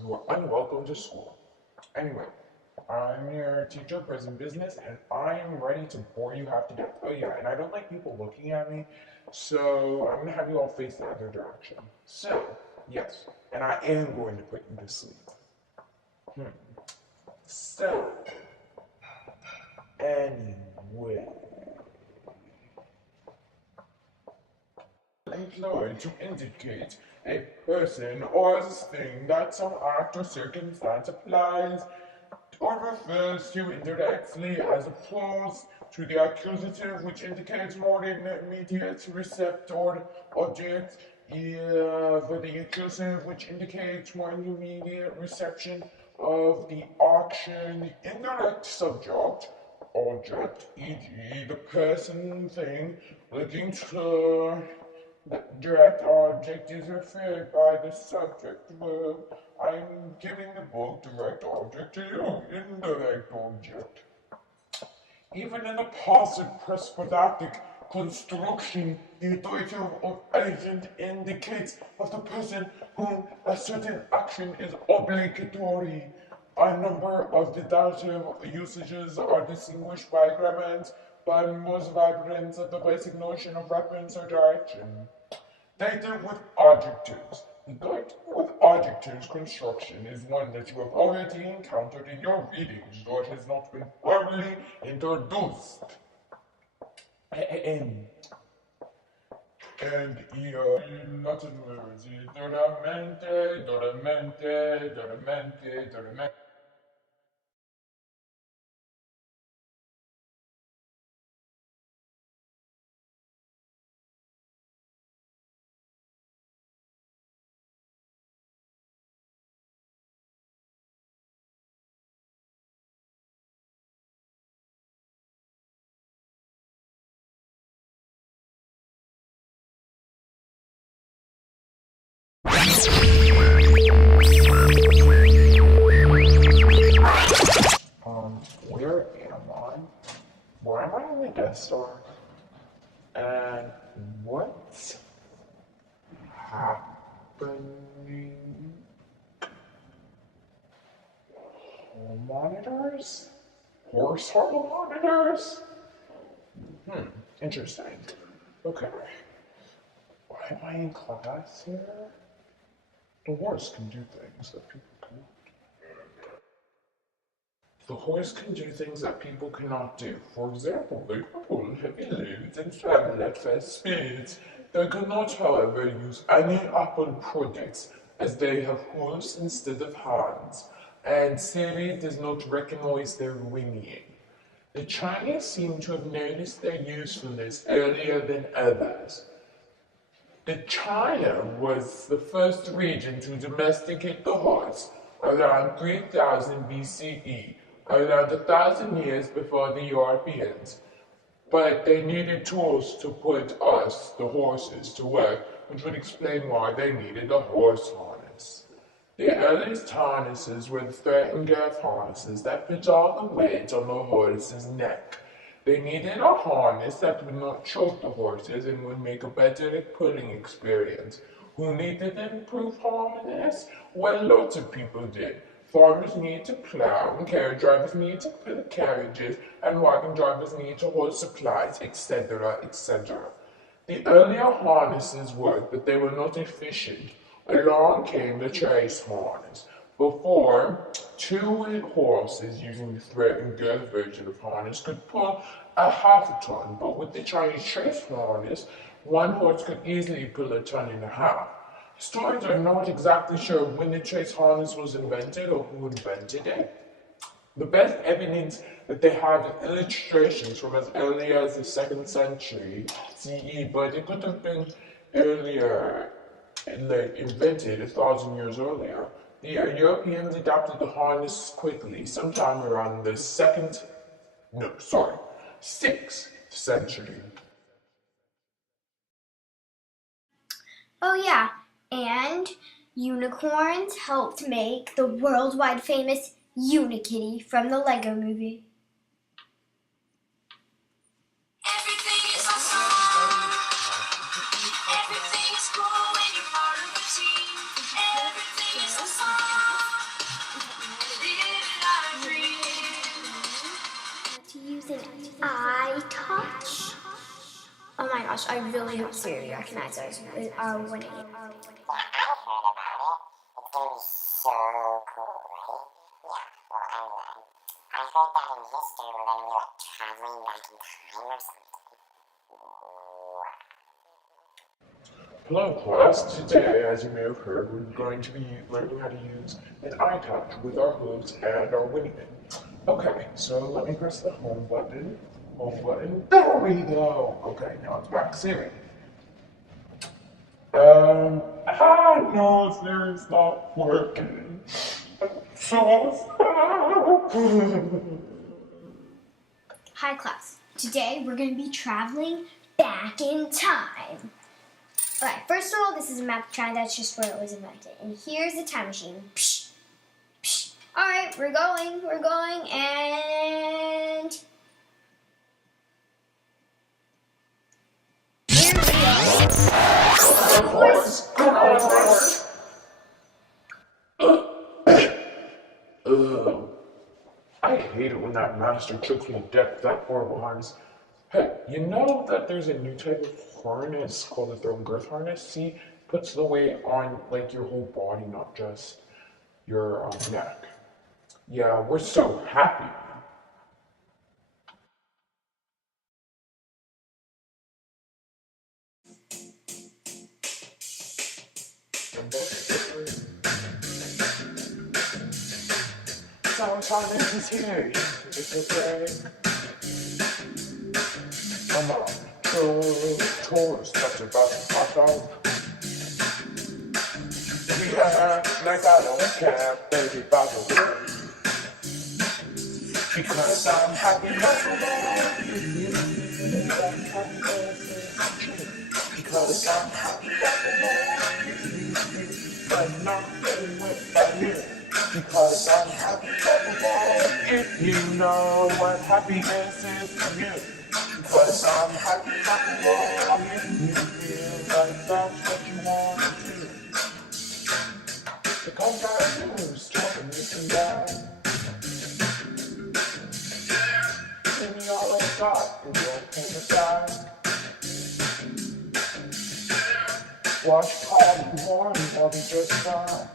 You are unwelcome to school. Anyway, I'm your teacher, prison business, and I am ready to bore you half to death. Oh yeah, and I don't like people looking at me, so I'm gonna have you all face the other direction. So, yes, and I am going to put you to sleep. Hmm. So, anyway, employed to indicate a person or thing that some act or circumstance applies or refers to indirectly as opposed to the accusative, which indicates more than immediate receptor object, for the accusative, which indicates more immediate reception of the action, the indirect subject, object, e.g., the person, thing, looking to the direct object is referred by the subject verb. I'm giving the book direct object to you, indirect object. Even in the passive prescriptive construction, the authoritative of agent indicates of the person whom a certain action is obligatory. A number of the dative usages are distinguished by grammars, but most vibrant of the basic notion of reference or direction. Dative with adjectives. The dative with adjectives construction is one that you have already encountered in your readings, though it has not been formally introduced. And lots of words. Doramente, doramente, doramente, doramente. Where am I? Why am I on the Death Star? And what's happening? Hall monitors? Horse hall monitors? Interesting. Okay. Why am I in class here? The horse can do things that people cannot. The horse can do things that people cannot do. For example, they can pull heavy loads and travel at fast speeds. They cannot, however, use any Apple products as they have hooves instead of hands, and Siri does not recognize their whinnying. The Chinese seem to have noticed their usefulness earlier than others. The China was the first region to domesticate the horse around 3000 BCE, around 1,000 years before the Europeans. But they needed tools to put us, the horses, to work, which would explain why they needed a horse harness. The earliest harnesses were the thread and girth harnesses that put all the weight on the horse's neck. They needed a harness that would not choke the horses and would make a better pulling experience. Who needed an improved harness? Well, lots of people did. Farmers needed to plow, and carriage drivers needed to pull carriages, and wagon drivers needed to hold supplies, etc., etc. The earlier harnesses worked, but they were not efficient. Along came the chase harness. Before, two horses using the thread and girth version of harness could pull a half a ton, but with the Chinese chase harness, one horse could easily pull a ton and a half. Historians are not exactly sure when the chase harness was invented or who invented it. The best evidence that they have is illustrations from as early as the 2nd century CE, but it could have been earlier, like invented 1,000 years earlier. The Europeans adapted the harness quickly, sometime around the 6th century. Oh, yeah, and unicorns helped make the worldwide famous Unikitty from the Lego movie. Everything is awesome. Everything is cool when you're part of a team. Everything is awesome. I really hope Siri recognizes our winning. I heard about it. It's gonna be so cool, right? Yeah, well, anyway. I heard that in history we're gonna be like traveling back in time or something. Hello class, today as you may have heard we're going to be learning how to use an eye touch with our hooves and our winning. Okay, so let me press the home button, there we go. Okay, now it's back Siri. No, Siri's not working. So Hi class, today we're going to be traveling back in time. Alright, first of all, this is a map of China, that's just where it was invented. And here's the time machine. Psh, psh. Alright, we're going, and... Here we are. Of course, come on, horse. I hate it when that master chokes me to death with that horrible harness. Hey, you know that there's a new type of harness called a throwing girth harness? See, puts the weight on like your whole body, not just your neck. Yeah, we're so happy. Sometimes is here. It's okay. Come on, tours that's about to pop out. Yeah, like I don't care, baby, about the way. Because I'm happy, because I'm happy, but not with you. Because I'm happy, if you know what happiness is for you. Because I'm happy, if you feel like that's what you want to do. Because I lose, talking this and that. Give me all I got, and don't take it back. Watch all you want, and I'll be just fine.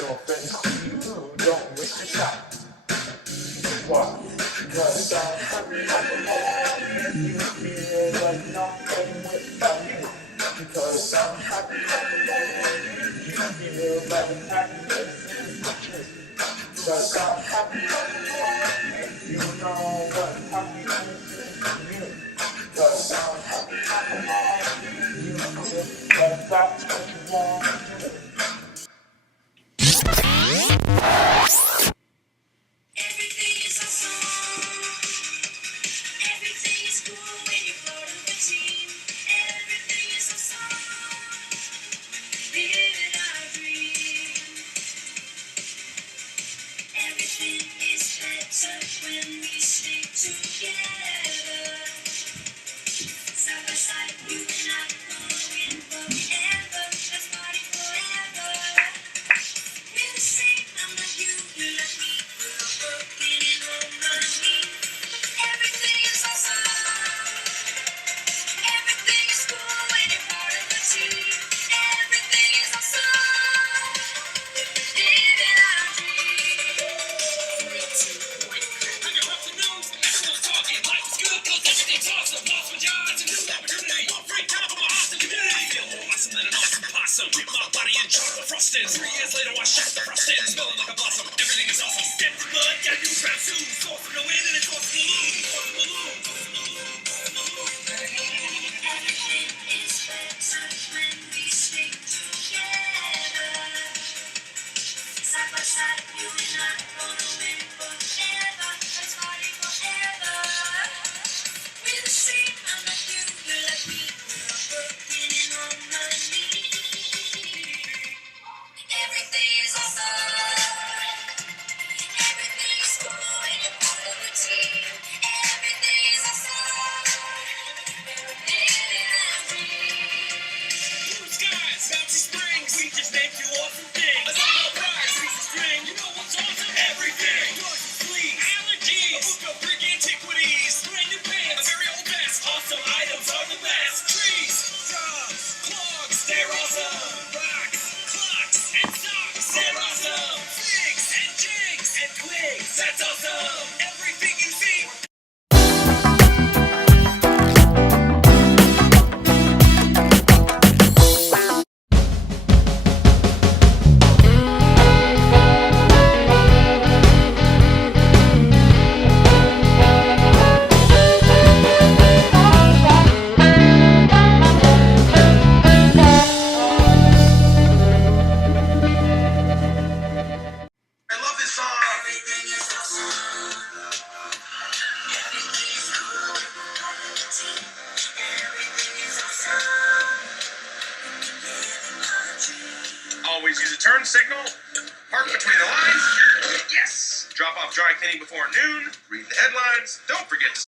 No offense to you, don't waste your time. Why? Because I'm happy, if you feel like not getting without you. Because I'm happy, if you feel like happiness is the truth. Because I'm happy, if you know what happiness is for you. Because I'm happy, if you feel like that's what you want to do. Everything is awesome. Everything is cool when you're part of the team. Everything is awesome. Living our dream. Everything is better when we stick together. Side by side, you and I going forever. Let's party forever. We're the same, I'm like you like me. We're all broken in harmony. Everything is awesome. Everything is cool when you're part of the team. Everything is awesome. Living our dream. 3, 2, 1. On your afternoons, everyone's talking. Life is good 'cause everything's awesome. Lost my job, it's a new opportunity. One free time for my awesome community. I feel more awesome than an awesome possum. Dip my body in chocolate frosting. 3 years later, I shot the frosting. Smelling like a blossom. Everything is awesome. Step the blood, got new round shoes. Source from the wind and it's source from the moon. Source from the moon. Everything is better when we stick together. Side by side, you and I gonna win forever. Let's party forever. We're the same, I'm like you like me. We're all broken in harmony. Everything is awesome. Everything is cool when you're Always use a turn signal. Park between the lines. Yes. Drop off dry cleaning before noon. Read the headlines. Don't forget to